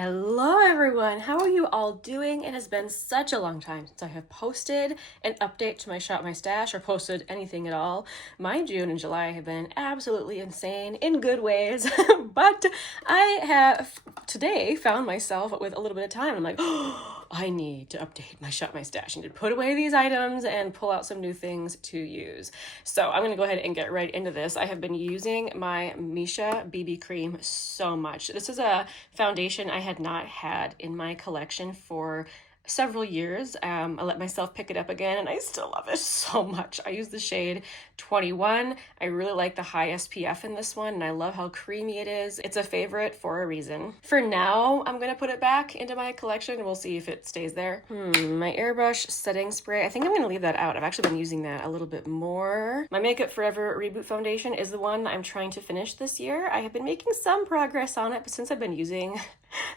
Hello everyone, how are you all doing? It has been such a long time since I have posted an update to my Shop My Stash or posted anything at all. My June and July have been absolutely insane in good ways, but I have today found myself with a little bit of time. I'm like, oh, I need to update my Shop My Stash. I need to put away these items and pull out some new things to use. So I'm going to go ahead and get right into this. I have been using my Misha BB cream so much. This is a foundation I had not had in my collection for several years. I let myself pick it up again and I still love it so much. I use the shade 21. I really like the high SPF in this one and I love how creamy it is. It's a favorite for a reason. For now, I'm going to put it back into my collection and we'll see if it stays there. My airbrush setting spray. I think I'm going to leave that out. I've actually been using that a little bit more. My Makeup Forever Reboot Foundation is the one I'm trying to finish this year. I have been making some progress on it, but since I've been using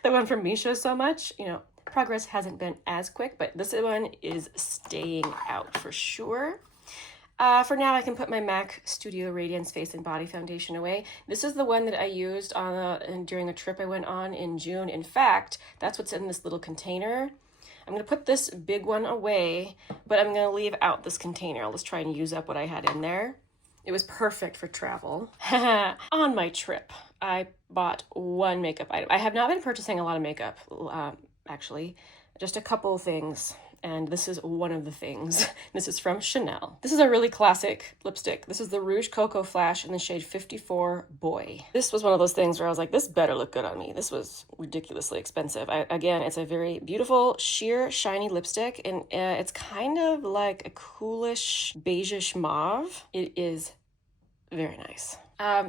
the one from Misha so much, progress hasn't been as quick, but this one is staying out for sure. For now, I can put my MAC Studio Radiance Face and Body Foundation away. This is the one that I used during a trip I went on in June. In fact, that's what's in this little container. I'm going to put this big one away, but I'm going to leave out this container. I'll just try and use up what I had in there. It was perfect for travel. On my trip, I bought one makeup item. I have not been purchasing a lot of makeup, actually, just a couple of things. And this is one of the things. This is from Chanel. This is a really classic lipstick. This is the Rouge Cocoa Flash in the shade 54 Boy. This was one of those things where I was like, this better look good on me. This was ridiculously expensive. Again, it's a very beautiful, sheer, shiny lipstick. And it's kind of like a coolish, beigeish mauve. It is very nice.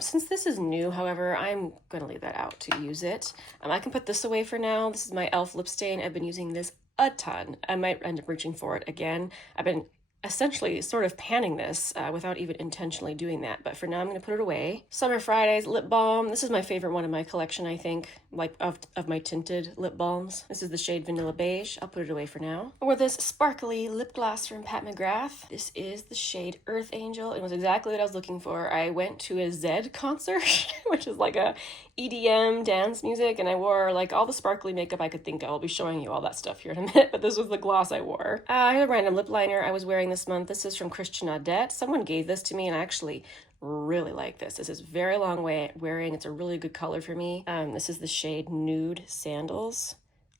Since this is new, however, I'm going to leave that out to use it. I can put this away for now. This is my e.l.f. lip stain. I've been using this a ton. I might end up reaching for it again. I've been essentially sort of panning this without even intentionally doing that, but for now I'm going to put it away. Summer Fridays lip balm. This is my favorite one in my collection, I think, like of my tinted lip balms. This is the shade Vanilla Beige. I'll put it away for now. Or this sparkly lip gloss from Pat McGrath. This is the shade Earth Angel. It was exactly what I was looking for. I went to a Zed concert, which is like a EDM dance music, and I wore like all the sparkly makeup I could think of. I'll be showing you all that stuff here in a minute, but this was the gloss I wore. I had a random lip liner I was wearing this month. This is from Christian Audette. Someone gave this to me and I actually really like this. This is very long wearing. It's a really good color for me. This is the shade Nude Sandals.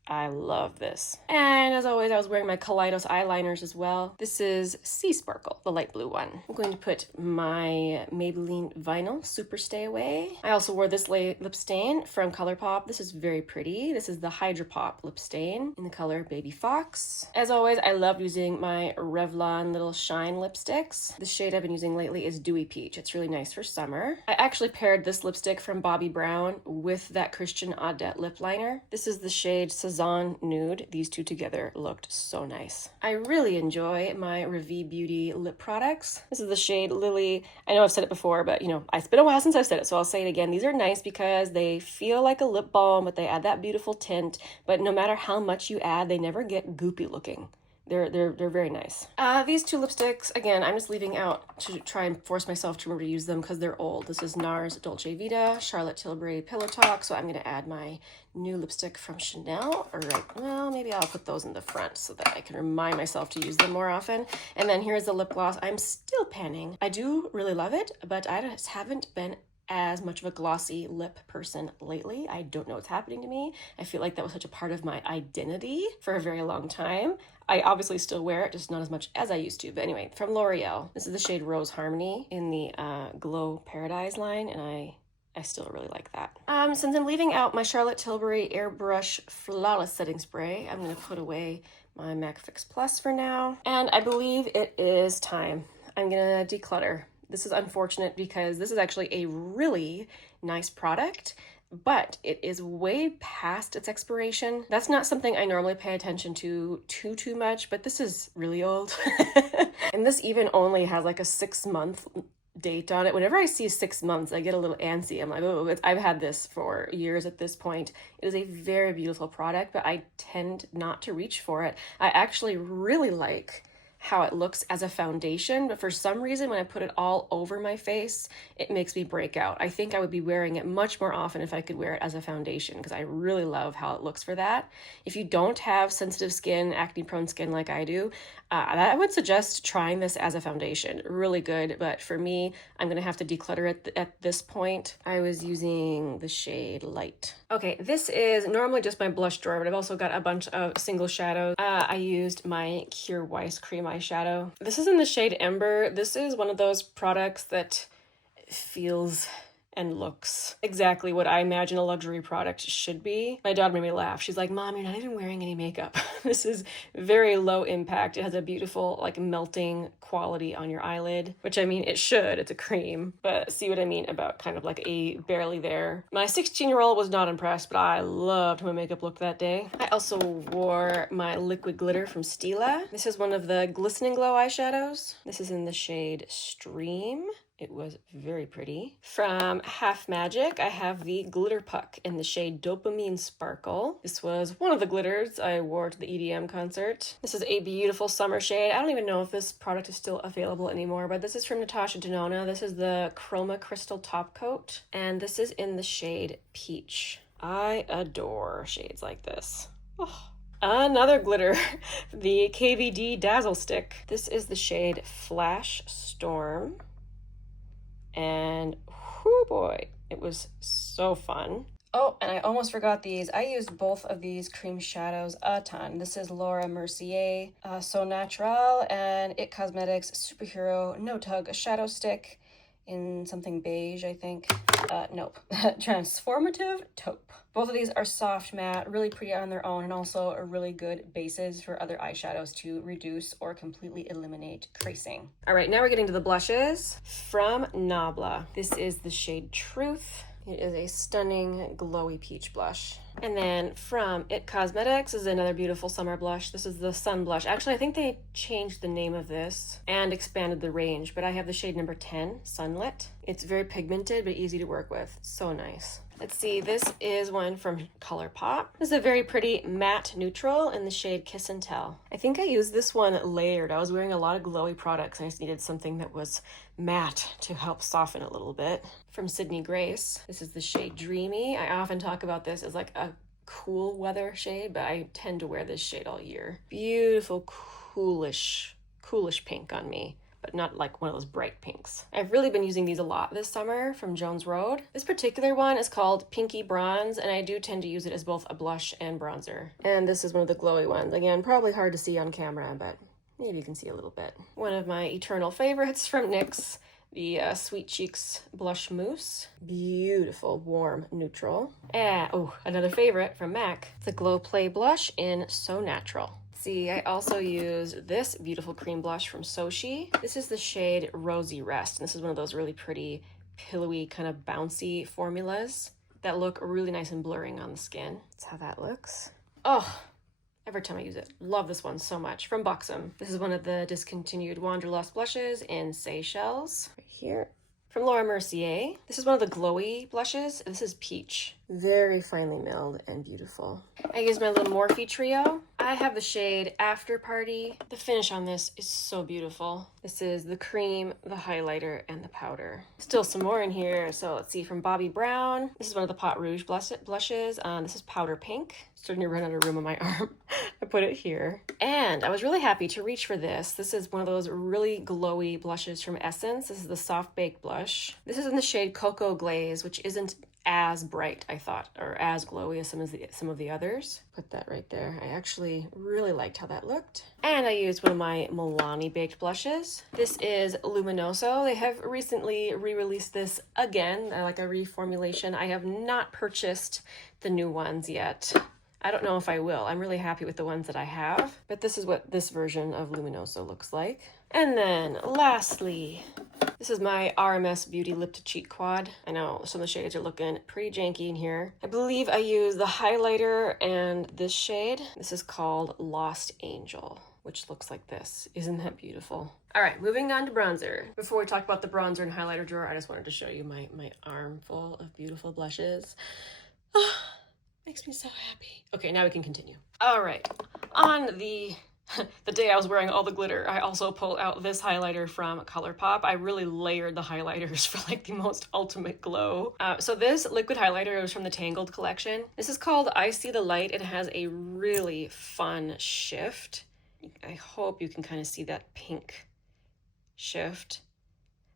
I love this. And as always, I was wearing my Kaleidos eyeliners as well. This is Sea Sparkle, the light blue one. I'm going to put my Maybelline Vinyl Super Stay Away. I also wore this lip stain from Colourpop. This is very pretty. This is the Hydra Pop lip stain in the color Baby Fox. As always, I love using my Revlon Little Shine lipsticks. The shade I've been using lately is Dewy Peach. It's really nice for summer. I actually paired this lipstick from Bobbi Brown with that Christian Audette lip liner. This is the shade Cezanne Nude. These two together looked so nice. I really enjoy my Revi Beauty lip products. This is the shade Lily. I know I've said it before, but it's been a while since I've said it, so I'll say it again. These are nice because they feel like a lip balm, but they add that beautiful tint. But no matter how much you add, they never get goopy looking. They're very nice. These two lipsticks, again, I'm just leaving out to try and force myself to remember to use them because they're old. This is NARS Dolce Vita, Charlotte Tilbury Pillow Talk, so I'm going to add my new lipstick from Chanel. Well, maybe I'll put those in the front so that I can remind myself to use them more often. And then here's the lip gloss. I'm still panning. I do really love it, but I just haven't been as much of a glossy lip person lately. I don't know what's happening to me. I feel like that was such a part of my identity for a very long time. I obviously still wear it, just not as much as I used to. But anyway, from L'Oreal, this is the shade Rose Harmony in the Glow Paradise line, and I still really like that. Since I'm leaving out my Charlotte Tilbury Airbrush Flawless Setting Spray, I'm going to put away my MAC Fix Plus for now. And I believe it is time. I'm going to declutter. This is unfortunate because this is actually a really nice product, but it is way past its expiration. That's not something I normally pay attention to too much, but this is really old. And this even only has like a 6-month date on it. Whenever I see 6 months, I get a little antsy. I'm like, oh, I've had this for years at this point. It is a very beautiful product, but I tend not to reach for it. I actually really like how it looks as a foundation, but for some reason when I put it all over my face, it makes me break out. I think I would be wearing it much more often if I could wear it as a foundation, because I really love how it looks for that. If you don't have sensitive skin, acne prone skin like I do, I would suggest trying this as a foundation. Really good, but for me, I'm gonna have to declutter it at this point. I was using the shade Light. Okay, this is normally just my blush drawer, but I've also got a bunch of single shadows. I used my Kjaer Weis cream eyeshadow. This is in the shade Ember. This is one of those products that feels and looks exactly what I imagine a luxury product should be. My daughter made me laugh. She's like, Mom, you're not even wearing any makeup. This is very low impact. It has a beautiful like melting quality on your eyelid, which I mean, it should, it's a cream, but see what I mean about kind of like a barely there. My 16-year-old was not impressed, but I loved my makeup look that day. I also wore my liquid glitter from Stila. This is one of the Glistening Glow eyeshadows. This is in the shade Stream. It was very pretty. From Half Magic, I have the Glitter Puck in the shade Dopamine Sparkle. This was one of the glitters I wore to the EDM concert. This is a beautiful summer shade. I don't even know if this product is still available anymore, but this is from Natasha Denona. This is the Chroma Crystal Top Coat, and this is in the shade Peach. I adore shades like this. Oh. Another glitter, the KVD Dazzle Stick. This is the shade Flash Storm. And whoo boy, it was so fun. Oh, and I almost forgot these. I used both of these cream shadows a ton. This is Laura Mercier, So Naturel, and It Cosmetics Superhero No Tug Shadow Stick in something beige, I think. Nope. Transformative Taupe. Both of these are soft matte, really pretty on their own, and also are really good bases for other eyeshadows to reduce or completely eliminate creasing. All right, now we're getting to the blushes. From Nabla, this is the shade Truth. It is a stunning glowy peach blush. And then from It Cosmetics is another beautiful summer blush. This is the Sun Blush. Actually, I think they changed the name of this and expanded the range, but I have the shade number 10, Sunlit. It's very pigmented, but easy to work with. So nice. Let's see, this is one from Colourpop. This is a very pretty matte neutral in the shade Kiss and Tell. I think I used this one layered. I was wearing a lot of glowy products and I just needed something that was matte to help soften a little bit. From Sydney Grace, this is the shade Dreamy. I often talk about this as like a cool weather shade, but I tend to wear this shade all year. Beautiful, coolish pink on me, but not like one of those bright pinks. I've really been using these a lot this summer from Jones Road. This particular one is called Pinky Bronze, and I do tend to use it as both a blush and bronzer. And this is one of the glowy ones. Again, probably hard to see on camera, but maybe you can see a little bit. One of my eternal favorites from NYX, the Sweet Cheeks Blush Mousse. Beautiful, warm, neutral. Oh, another favorite from MAC, the Glow Play Blush in So Natural. See, I also use this beautiful cream blush from Sochi. This is the shade Rosy Rest, and this is one of those really pretty, pillowy, kind of bouncy formulas that look really nice and blurring on the skin. That's how that looks. Oh, every time I use it. Love this one so much. From Buxom. This is one of the discontinued Wanderlust blushes in Seychelles. Right here. From Laura Mercier. This is one of the glowy blushes. This is Peach. Very finely milled and beautiful. I use my little Morphe trio. I have the shade After Party. The finish on this is so beautiful. This is the cream, the highlighter, and the powder. Still some more in here. So let's see, from Bobbi Brown. This is one of the Pot Rouge blushes. This is Powder Pink. Starting to run out of room on my arm. I put it here. And I was really happy to reach for this. This is one of those really glowy blushes from Essence. This is the Soft Bake Blush. This is in the shade Cocoa Glaze, which isn't as bright, I thought, or as glowy as some of the others. Put that right there. I actually really liked how that looked. And I used one of my Milani baked blushes. This is Luminoso. They have recently re-released this again, like a reformulation. I have not purchased the new ones yet. I don't know if I will. I'm really happy with the ones that I have, but this is what this version of Luminoso looks like. And then lastly, this is my RMS Beauty Lip to Cheek Quad. I know some of the shades are looking pretty janky in here. I believe I use the highlighter and this shade. This is called Lost Angel, which looks like this. Isn't that beautiful? All right, moving on to bronzer. Before we talk about the bronzer and highlighter drawer, I just wanted to show you my armful of beautiful blushes. Makes me so happy. Okay, now we can continue. All right, on the The day I was wearing all the glitter, I also pulled out this highlighter from Colourpop. I really layered the highlighters for like the most ultimate glow. So this liquid highlighter was from the Tangled collection. This is called I See the Light. It has a really fun shift. I hope you can kind of see that pink shift.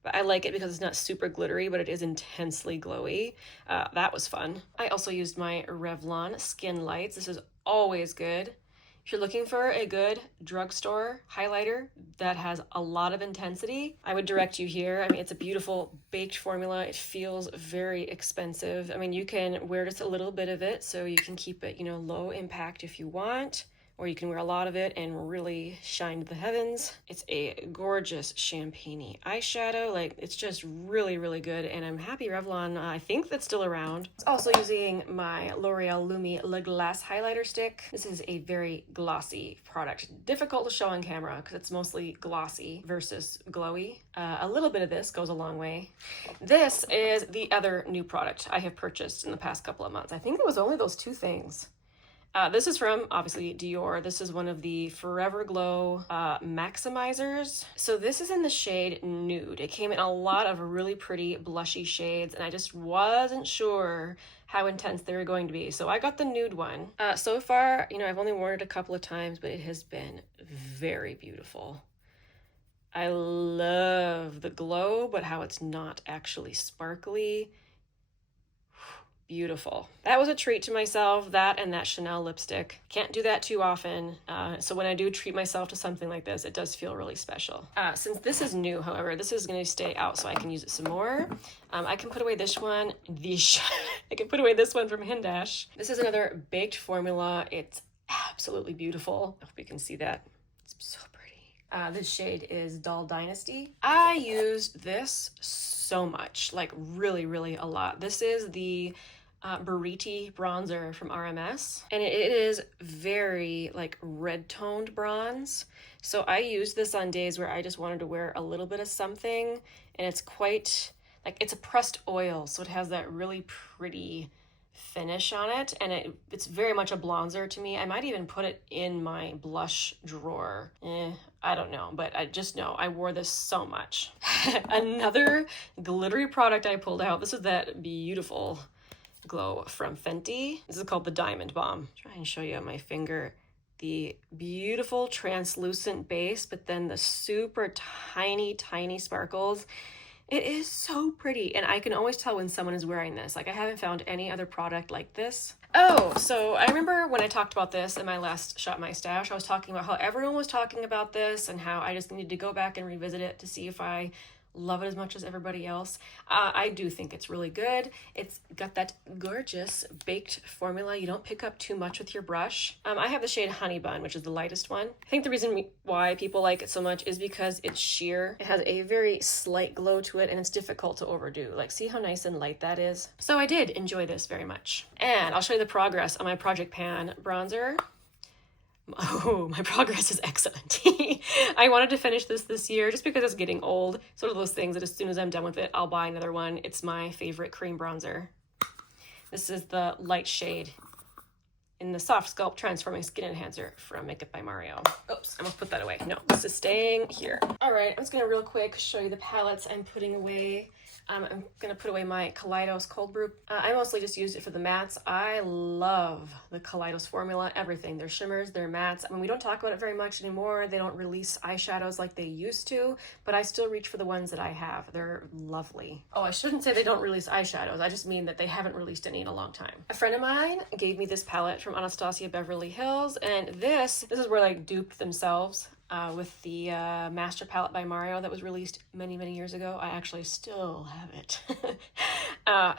But I like it because it's not super glittery, but it is intensely glowy. That was fun. I also used my Revlon Skin Lights. This is always good. If you're looking for a good drugstore highlighter that has a lot of intensity, I would direct you here. I mean, it's a beautiful baked formula. It feels very expensive. I mean, you can wear just a little bit of it so you can keep it, you know, low impact if you want. Or you can wear a lot of it and really shine to the heavens. It's a gorgeous champagne-y eyeshadow. Like, it's just really, really good. And I'm happy Revlon, I think that's still around. I was also using my L'Oreal Lumi Le Glace highlighter stick. This is a very glossy product. Difficult to show on camera because it's mostly glossy versus glowy. A little bit of this goes a long way. This is the other new product I have purchased in the past couple of months. I think it was only those two things. This is from, obviously, Dior. This is one of the Forever Glow maximizers. So this is in the shade Nude. It came in a lot of really pretty blushy shades, and I just wasn't sure how intense they were going to be. So I got the Nude one. So far, you know, I've only worn it a couple of times, but it has been very beautiful. I love the glow, but how it's not actually sparkly. Beautiful. That was a treat to myself, that and that Chanel lipstick. Can't do that too often. So when I do treat myself to something like this, it does feel really special. Since this is new, however, this is going to stay out so I can use it some more. I can put away this one. I can put away this one from Hindash. This is another baked formula. It's absolutely beautiful. I hope you can see that. It's so pretty. This shade is Doll Dynasty. I used this so much, like really, really a lot. This is the Buriti bronzer from RMS, and it is very like red toned bronze. So I used this on days where I just wanted to wear a little bit of something, and it's quite like, it's a pressed oil, so it has that really pretty finish on it, and it's very much a bronzer to me. I might even put it in my blush drawer. I don't know, but I just know I wore this so much. Another glittery product I pulled out. This is that beautiful glow from Fenty. This is called the Diamond Bomb. Try and show you on my finger the beautiful translucent base, but then the super tiny sparkles. It is so pretty, and I can always tell when someone is wearing this. Like, I haven't found any other product like this. Oh, so I remember when I talked about this in my last Shop My Stash, I was talking about how everyone was talking about this and how I just needed to go back and revisit it to see if I love it as much as everybody else. I do think it's really good. It's got that gorgeous baked formula. You don't pick up too much with your brush. I have the shade Honey Bun, which is the lightest one. I think the reason why people like it so much is because it's sheer. It has a very slight glow to it, and it's difficult to overdo. Like, see how nice and light that is? So I did enjoy this very much. And I'll show you the progress on my Project Pan bronzer. Oh, my progress is excellent. I wanted to finish this year just because it's getting old. Sort of those things that as soon as I'm done with it, I'll buy another one. It's my favorite cream bronzer. This is the light shade in the Soft Sculpt Transforming Skin Enhancer from Makeup by Mario. Oops, I must put that away. No, this is staying here. All right, I'm just gonna real quick show you the palettes I'm putting away. I'm going to put away my Kaleidos Cold Brew. I mostly just used it for the mattes. I love the Kaleidos formula, everything. Their shimmers, their mattes. I mean, we don't talk about it very much anymore. They don't release eyeshadows like they used to, but I still reach for the ones that I have. They're lovely. Oh, I shouldn't say they don't release eyeshadows. I just mean that they haven't released any in a long time. A friend of mine gave me this palette from Anastasia Beverly Hills, and this is where they duped themselves. With the Master Palette by Mario that was released many years ago. I actually still have it.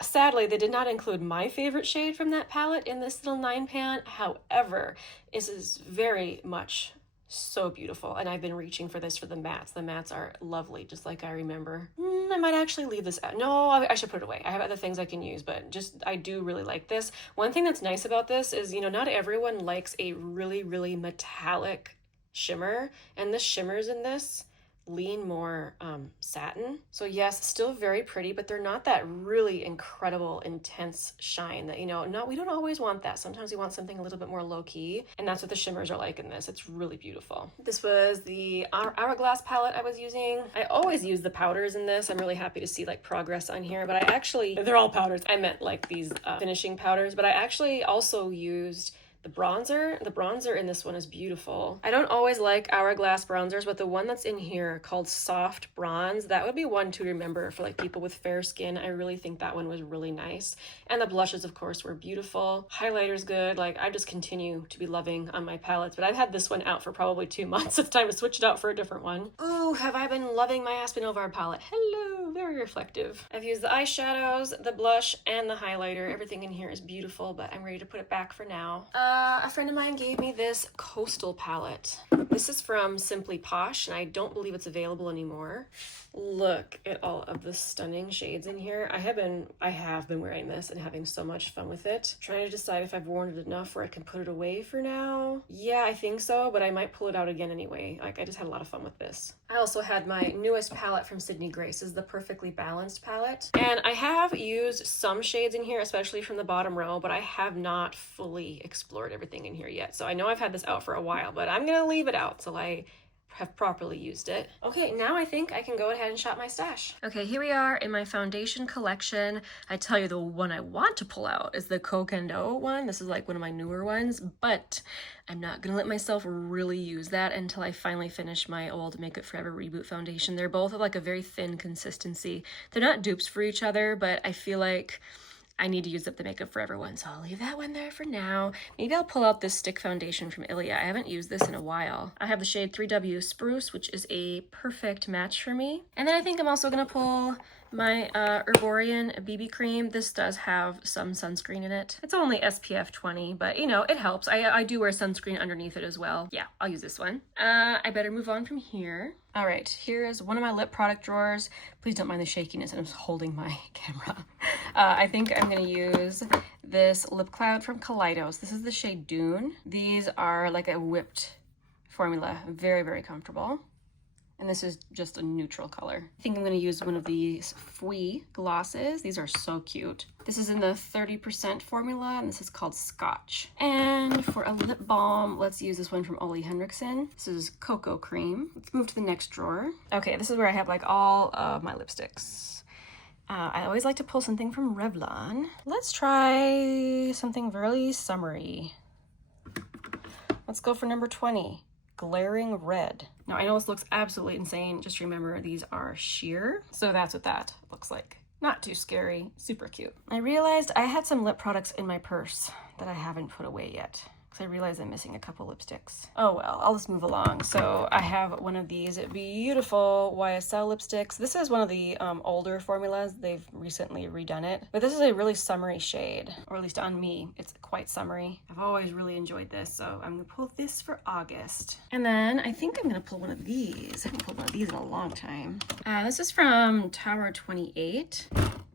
Sadly, they did not include my favorite shade from that palette in this little 9-pan. However, this is very much so beautiful, and I've been reaching for this for the mattes. The mattes are lovely, just like I remember. I might actually leave this out. No, I should put it away. I have other things I can use, but I do really like this. One thing that's nice about this is, you know, not everyone likes a really metallic shimmer, and the shimmers in this, lean more satin. So yes, still very pretty, but they're not that really incredible, intense shine that, you know, we don't always want that. Sometimes we want something a little bit more low key, and that's what the shimmers are like in this. It's really beautiful. This was the Hourglass palette I was using. I always use the powders in this. I'm really happy to see like progress on here, but I actually, they're all powders. I meant like these finishing powders, but I actually also used the bronzer. The bronzer in this one is beautiful. I don't always like Hourglass bronzers, but the one that's in here called Soft Bronze, that would be one to remember for like people with fair skin. I really think that one was really nice. And the blushes, of course, were beautiful. Highlighter's good. Like, I just continue to be loving on my palettes, but I've had this one out for probably 2 months. It's time to switch it out for a different one. Ooh, have I been loving my Aspen Ovar palette. Hello, very reflective. I've used the eyeshadows, the blush, and the highlighter. Everything in here is beautiful, but I'm ready to put it back for now. A friend of mine gave me this Coastal palette. This is from Simply Posh, and I don't believe it's available anymore. Look at all of the stunning shades in here. I have been wearing this and having so much fun with it. Trying to decide if I've worn it enough where I can put it away for now. Yeah, I think so, but I might pull it out again anyway. Like, I just had a lot of fun with this. I also had my newest palette from Sydney Grace. This is the Perfectly Balanced palette. And I have used some shades in here, especially from the bottom row, but I have not fully explored everything in here yet. So I know I've had this out for a while, but I'm gonna leave it out till I have properly used it. Okay, now I think I can go ahead and shop my stash. Okay, here we are in my foundation collection. I tell you, the one I want to pull out is the Coquendo one. This is like one of my newer ones, but I'm not gonna let myself really use that until I finally finish my old Make It Forever Reboot foundation. They're both of like a very thin consistency. They're not dupes for each other, but I feel like I need to use up the Make Up Forever one, so I'll leave that one there for now. Maybe I'll pull out this stick foundation from Ilia. I haven't used this in a while. I have the shade 3W Spruce, which is a perfect match for me. And then I think I'm also gonna pull my Erborian BB cream. This does have some sunscreen in it. It's only SPF 20, but you know, it helps. I do wear sunscreen underneath it as well. Yeah, I'll use this one. I better move on from here. All right, here is one of my lip product drawers. Please don't mind the shakiness, I'm holding my camera. I think I'm gonna use this lip cloud from Kaleidos. This is the shade Dune. These are like a whipped formula, very, very comfortable. And this is just a neutral color. I think I'm gonna use one of these Fui glosses. These are so cute. This is in the 30% formula, and this is called Scotch. And for a lip balm, let's use this one from Ole Henriksen. This is Cocoa Cream. Let's move to the next drawer. Okay, this is where I have like all of my lipsticks. I always like to pull something from Revlon. Let's try something really summery. Let's go for number 20. Glaring Red. Now I know this looks absolutely insane. Just remember these are sheer. So that's what that looks like. Not too scary, super cute. I realized I had some lip products in my purse that I haven't put away yet. I realized I'm missing a couple lipsticks. Oh well, I'll just move along. So I have one of these beautiful YSL lipsticks. This is one of the older formulas. They've recently redone it. But this is a really summery shade, or at least on me, it's quite summery. I've always really enjoyed this, so I'm gonna pull this for August. And then I think I'm gonna pull one of these. I haven't pulled one of these in a long time. This is from Tower 28.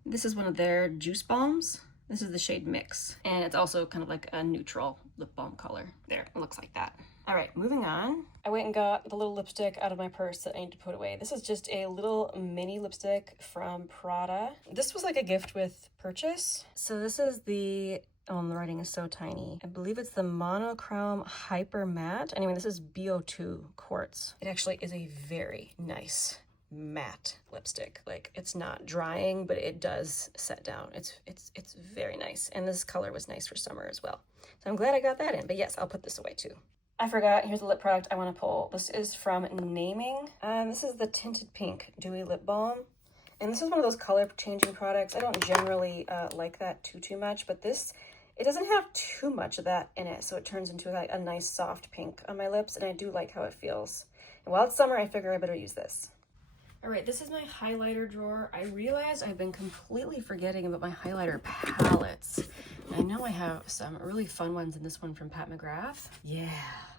This is one of their juice balms. This is the shade Mix, and it's also kind of like a neutral lip balm color. There, it looks like that. All right, moving on. I went and got the little lipstick out of my purse that I need to put away. This is just a little mini lipstick from Prada. This was like a gift with purchase. So this is the, oh, the writing is so tiny. I believe it's the Monochrome Hyper Matte. Anyway, this is BO2 Quartz. It actually is a very nice matte lipstick. Like, it's not drying, but it does set down. It's very nice, and this color was nice for summer as well, so I'm glad I got that in. But yes, I'll put this away too. I forgot, here's the lip product I want to pull. This is from Naming. This is the Tinted Pink Dewy Lip Balm, and this is one of those color changing products. I don't generally like that too much, but this, it doesn't have too much of that in it, so it turns into like a nice soft pink on my lips, and I do like how it feels. And while it's summer, I figure I better use this. All right, this is my highlighter drawer. I realized I've been completely forgetting about my highlighter palettes. I know I have some really fun ones in this one from Pat McGrath. Yeah,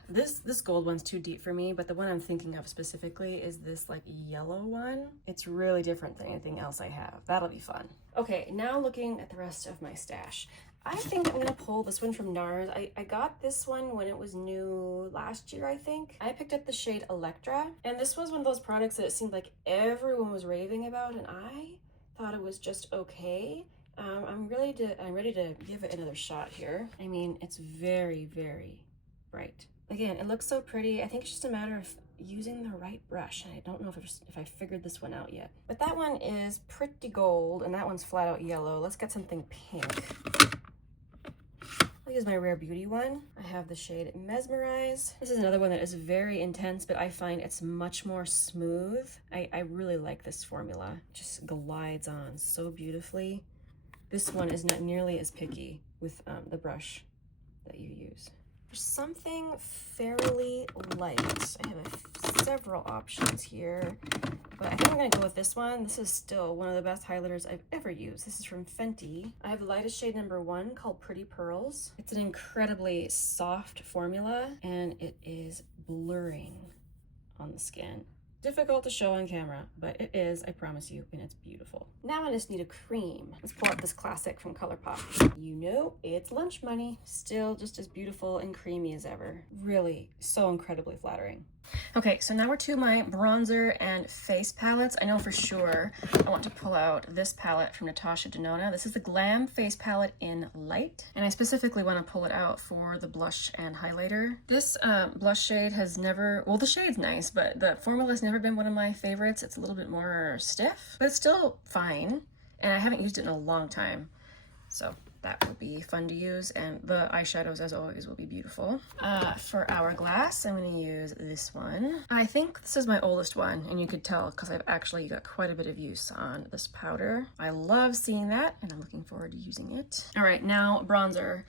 this gold one's too deep for me, but the one I'm thinking of specifically is this like yellow one. It's really different than anything else I have. That'll be fun. Okay, now looking at the rest of my stash. I think I'm gonna pull this one from NARS. I got this one when it was new last year, I think. I picked up the shade Electra, and this was one of those products that it seemed like everyone was raving about, and I thought it was just okay. I'm ready to give it another shot here. I mean, it's very, very bright. Again, it looks so pretty. I think it's just a matter of using the right brush. I don't know if I figured this one out yet. But that one is pretty gold, and that one's flat out yellow. Let's get something pink. I'll use my Rare Beauty one. I have the shade Mesmerize. This is another one that is very intense, but I find it's much more smooth. I really like this formula. It just glides on so beautifully. This one is not nearly as picky with the brush that you use. For something fairly light, I have several options here, but I think I'm gonna go with this one. This is still one of the best highlighters I've ever used. This is from Fenty. I have the lightest shade number 1 called Pretty Pearls. It's an incredibly soft formula, and it is blurring on the skin. Difficult to show on camera, but it is, I promise you, and it's beautiful. Now I just need a cream. Let's pull out this classic from Colourpop. You know, it's lunch money. Still just as beautiful and creamy as ever. Really, so incredibly flattering. Okay, so now we're to my bronzer and face palettes. I know for sure I want to pull out this palette from Natasha Denona. This is the Glam face palette in light, and I specifically want to pull it out for the blush and highlighter. This blush shade has never, well, the shade's nice, but the formula has never been one of my favorites. It's a little bit more stiff, but it's still fine, and I haven't used it in a long time, so that will be fun to use, and the eyeshadows, as always, will be beautiful. For Hourglass, I'm going to use this one. I think this is my oldest one, and you could tell because I've actually got quite a bit of use on this powder. I love seeing that, and I'm looking forward to using it. All right, now bronzer.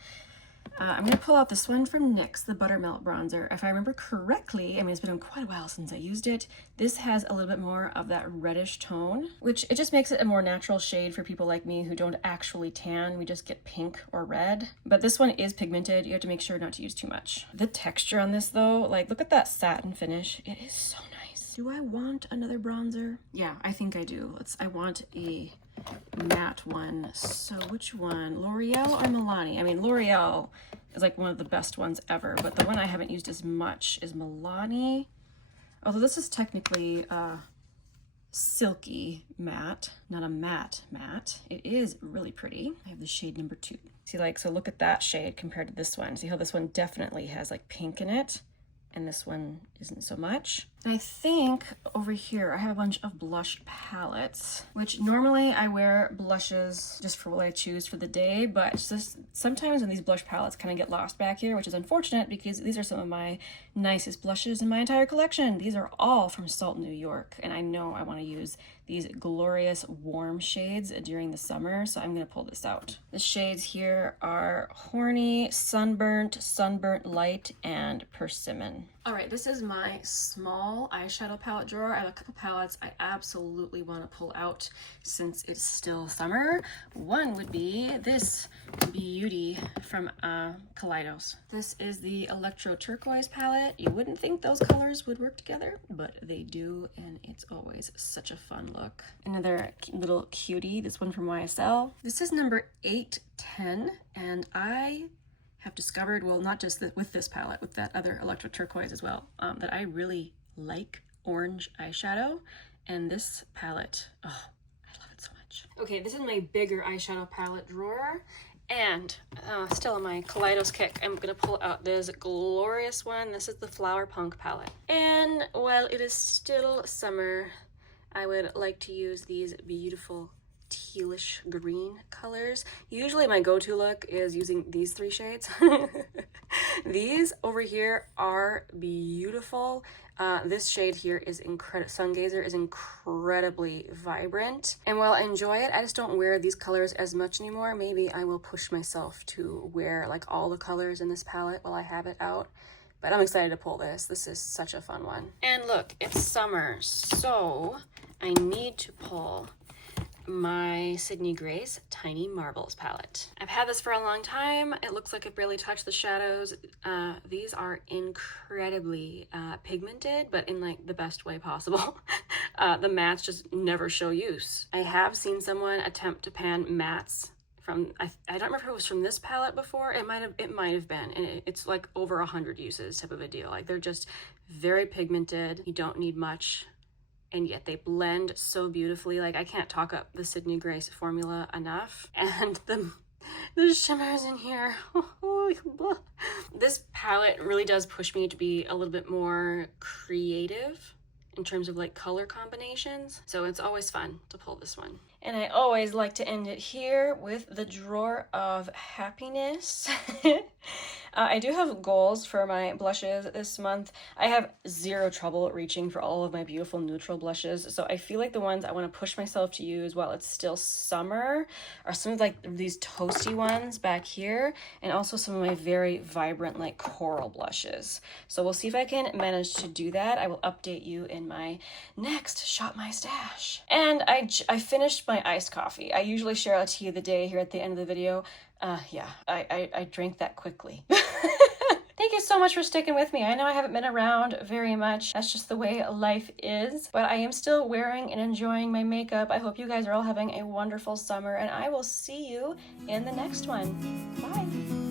I'm going to pull out this one from NYX, the Buttermelt bronzer. If I remember correctly, I mean, it's been quite a while since I used it. This has a little bit more of that reddish tone, which it just makes it a more natural shade for people like me who don't actually tan. We just get pink or red. But this one is pigmented. You have to make sure not to use too much. The texture on this, though, like, look at that satin finish. It is so nice. Do I want another bronzer? Yeah, I think I do. I want a matte one. So which one? L'Oreal or Milani? I mean, L'Oreal is like one of the best ones ever, but the one I haven't used as much is Milani. Although this is technically Silky matte, not a matte matte. It is really pretty. I have the shade number 2. See, like, so look at that shade compared to this one. See how this one definitely has like pink in it, and this one isn't so much. I think over here I have a bunch of blush palettes, which normally I wear blushes just for what I choose for the day, but just sometimes when these blush palettes kind of get lost back here, which is unfortunate because these are some of my nicest blushes in my entire collection. These are all from Salt New York, and I know I want to use these glorious warm shades during the summer, so I'm going to pull this out. The shades here are Horny, Sunburnt, Sunburnt Light, and Persimmon. All right, this is my small eyeshadow palette drawer. I have a couple palettes I absolutely want to pull out since it's still summer. One would be this beauty from Kaleidos. This is the Electro Turquoise palette. You wouldn't think those colors would work together, but they do, and it's always such a fun look. Another little cutie, this one from YSL. This is number 810, and I have discovered, well, not just with this palette, with that other Electro Turquoise as well, that I really like orange eyeshadow, and this palette, oh, I love it so much. Okay, this is my bigger eyeshadow palette drawer, and still on my Kaleidos kick, I'm gonna pull out this glorious one. This is the Flower Punk palette, and while it is still summer, I would like to use these beautiful tealish green colors. Usually my go-to look is using these 3 shades. These over here are beautiful. This shade here is incredible. Sungazer is incredibly vibrant, and while I enjoy it, I just don't wear these colors as much anymore. Maybe I will push myself to wear like all the colors in this palette while I have it out. But I'm excited to pull this. This is such a fun one. And look, it's summer, so I need to pull my Sydney Grace Tiny Marbles palette. I've had this for a long time. It looks like it barely touched the shadows. These are incredibly pigmented, but in like the best way possible. The mattes just never show use. I have seen someone attempt to pan mattes from, I don't remember if it was from this palette before. It might have been, and it's like over 100 uses type of a deal. Like they're just very pigmented. You don't need much, and yet they blend so beautifully. Like I can't talk up the Sydney Grace formula enough. And the shimmers in here. This palette really does push me to be a little bit more creative in terms of like color combinations. So it's always fun to pull this one. And I always like to end it here with the drawer of happiness. I do have goals for my blushes this month. I have zero trouble reaching for all of my beautiful neutral blushes. So I feel like the ones I want to push myself to use while it's still summer are some of like these toasty ones back here, and also some of my very vibrant like coral blushes. So we'll see if I can manage to do that. I will update you in my next Shop My Stash. And I finished my iced coffee. I usually share a tea of the day here at the end of the video. Yeah, I drank that quickly. Thank you so much for sticking with me. I know I haven't been around very much. That's just the way life is. But I am still wearing and enjoying my makeup. I hope you guys are all having a wonderful summer, and I will see you in the next one. Bye.